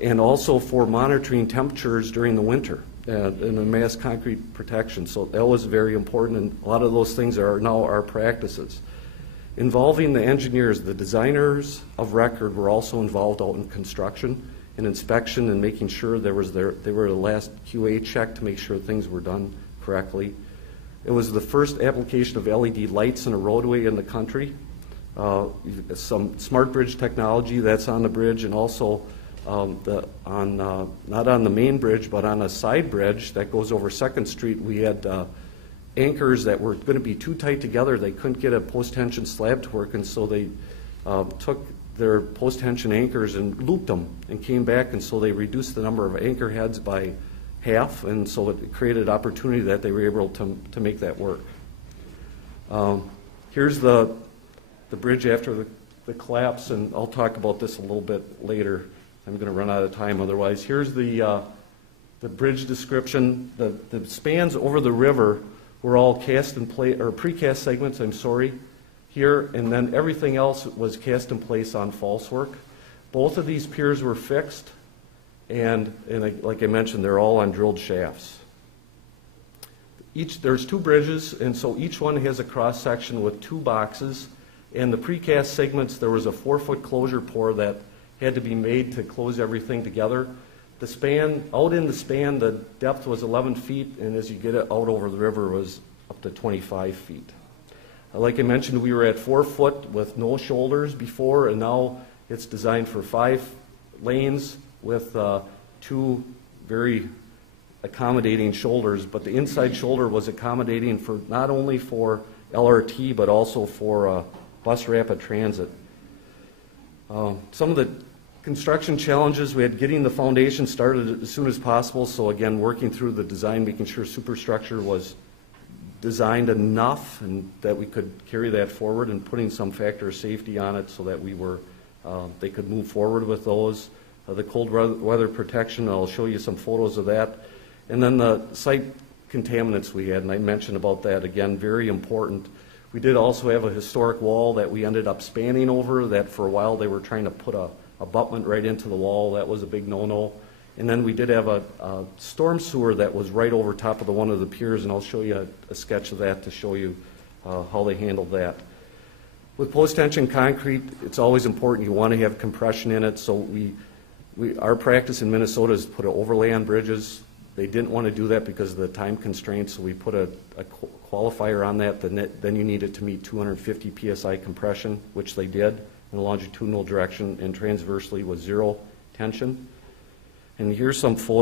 and also for monitoring temperatures during the winter and a mass concrete protection. So that was very important, and a lot of those things are now our practices. Involving the engineers, the designers of record were also involved out in construction and inspection and making sure they were the last QA check to make sure things were done correctly. It was the first application of LED lights in a roadway in the country. Some smart bridge technology that's on the bridge, and also not on the main bridge, but on a side bridge that goes over 2nd Street, we had anchors that were going to be too tight together. They couldn't get a post-tension slab to work, and so they took their post-tension anchors and looped them and came back, and so they reduced the number of anchor heads by half, and so it created opportunity that they were able to make that work. Here's the bridge after the collapse, and I'll talk about this a little bit later. I'm going to run out of time otherwise. Here's the bridge description. The spans over the river were all cast in place, or precast segments, I'm sorry, here, and then everything else was cast in place on false work. Both of these piers were fixed, and like I mentioned, they're all on drilled shafts. There's 2 bridges, and so each one has a cross section with 2 boxes, and the precast segments, there was a 4-foot closure pour that had to be made to close everything together. The span, out in the span, the depth was 11 feet, and as you get it out over the river, it was up to 25 feet. Like I mentioned, we were at 4 foot with no shoulders before, and now it's designed for 5 lanes with 2 very accommodating shoulders, but the inside shoulder was accommodating for not only for LRT, but also for bus rapid transit. Some of the construction challenges, we had getting the foundation started as soon as possible, so again, working through the design, making sure superstructure was designed enough and that we could carry that forward, and putting some factor of safety on it so that they could move forward with those. The cold weather protection, I'll show you some photos of that. And then the site contaminants we had, and I mentioned about that again, very important. We did also have a historic wall that we ended up spanning over, that for a while they were trying to put a abutment right into the wall. That was a big no-no. And then we did have a storm sewer that was right over top of one of the piers, and I'll show you a sketch of that to show you how they handled that. With post-tension concrete, it's always important you want to have compression in it, so our practice in Minnesota is to put an overlay on bridges. They didn't want to do that because of the time constraints, so we put a qualifier on that. Then you need it to meet 250 psi compression, which they did in a longitudinal direction, and transversely with 0 tension. And here's some photos.